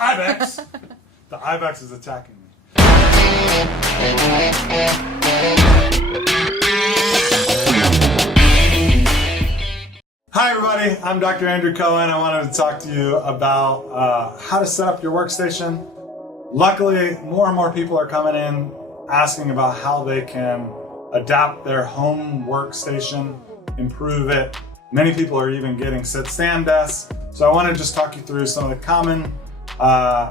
Ibex! The Ibex is attacking me. Hi everybody, I'm Dr. Andrew Cohen. I wanted to talk to you about how to set up your workstation. Luckily, more and more people are coming in asking about how they can adapt their home workstation, improve it. Many people are even getting sit-stand desks. So I want to just talk you through some of the common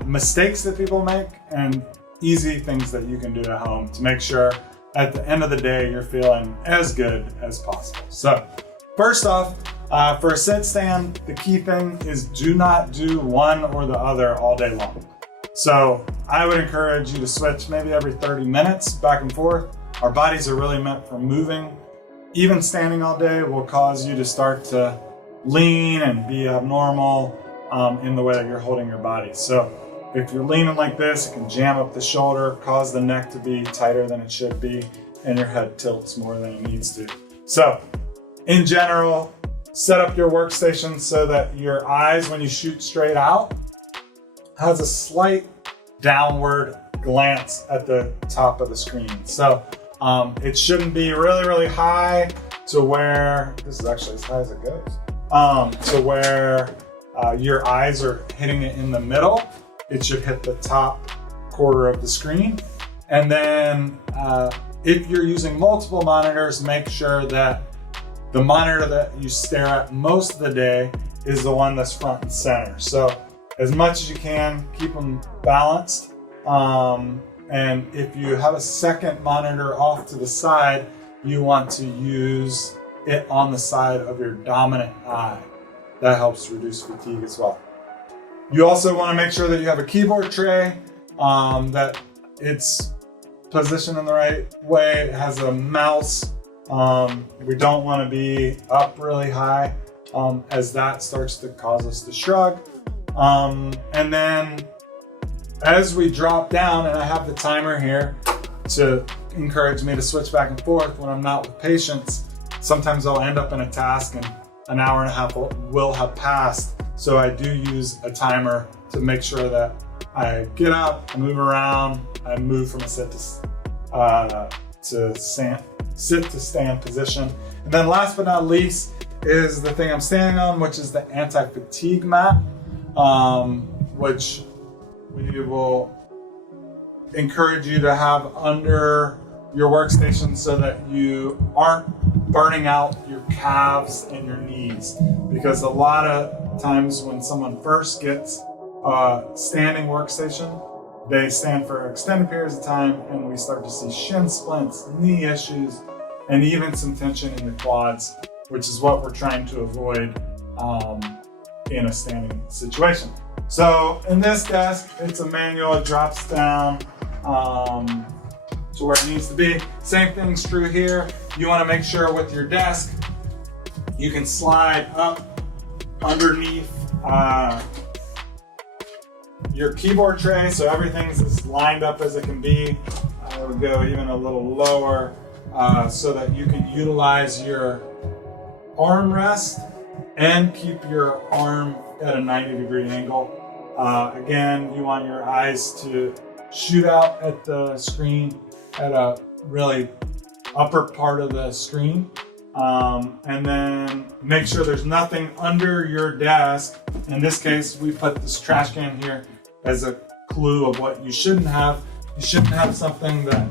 mistakes that people make and easy things that you can do at home to make sure at the end of the day you're feeling as good as possible. So first off, for a sit stand, the key thing is do not do one or the other all day long. So I would encourage you to switch maybe every 30 minutes back and forth. Our bodies are really meant for moving. Even standing all day will cause you to start to lean and be abnormal in the way that you're holding your body. So if you're leaning like this, it can jam up the shoulder, cause the neck to be tighter than it should be, and your head tilts more than it needs to. So in general, set up your workstation so that your eyes, when you shoot straight out, has a slight downward glance at the top of the screen. So it shouldn't be really, really high to where, this is actually as high as it goes, to where your eyes are hitting it in the middle. It should hit the top quarter of the screen. And then if you're using multiple monitors, make sure that the monitor that you stare at most of the day is the one that's front and center. So as much as you can, keep them balanced. And if you have a second monitor off to the side, you want to use it on the side of your dominant eye. That helps reduce fatigue as well. You also want to make sure that you have a keyboard tray, that it's positioned in the right way. It has a mouse. We don't want to be up really high as that starts to cause us to shrug. And then as we drop down, and I have the timer here to encourage me to switch back and forth when I'm not with patients, sometimes I'll end up in a task and an hour and a half will have passed. So I do use a timer to make sure that I get up, I move around, I move from a sit to stand position. And then last but not least is the thing I'm standing on, which is the AntiFatigue Map, which we will encourage you to have under your workstation so that you aren't burning out your calves and your knees. Because a lot of times when someone first gets a standing workstation, they stand for extended periods of time and we start to see shin splints, knee issues, and even some tension in the quads, which is what we're trying to avoid in a standing situation. So in this desk, it's a manual, it drops down to where it needs to be. Same thing's true here. You want to make sure with your desk, you can slide up underneath your keyboard tray, so everything's as lined up as it can be. I would go even a little lower so that you can utilize your armrest and keep your arm at a 90-degree angle. Again, you want your eyes to shoot out at the screen at a really upper part of the screen. And then make sure there's nothing under your desk. In this case, we put this trash can here as a clue of what you shouldn't have. You shouldn't have something that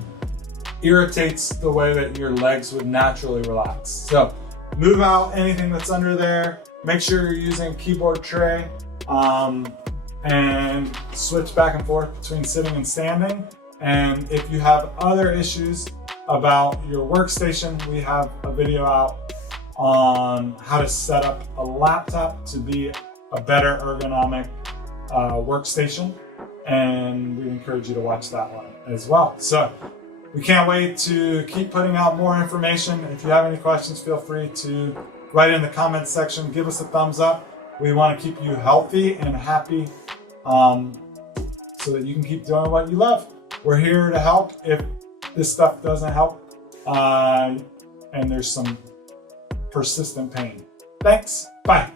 irritates the way that your legs would naturally relax. So move out anything that's under there. Make sure you're using a keyboard tray and switch back and forth between sitting and standing. And if you have other issues about your workstation, we have a video out on how to set up a laptop to be a better ergonomic workstation. And we encourage you to watch that one as well. So we can't wait to keep putting out more information. If you have any questions, feel free to write in the comments section, give us a thumbs up. We want to keep you healthy and happy so that you can keep doing what you love. We're here to help if this stuff doesn't help and there's some persistent pain. Thanks, bye.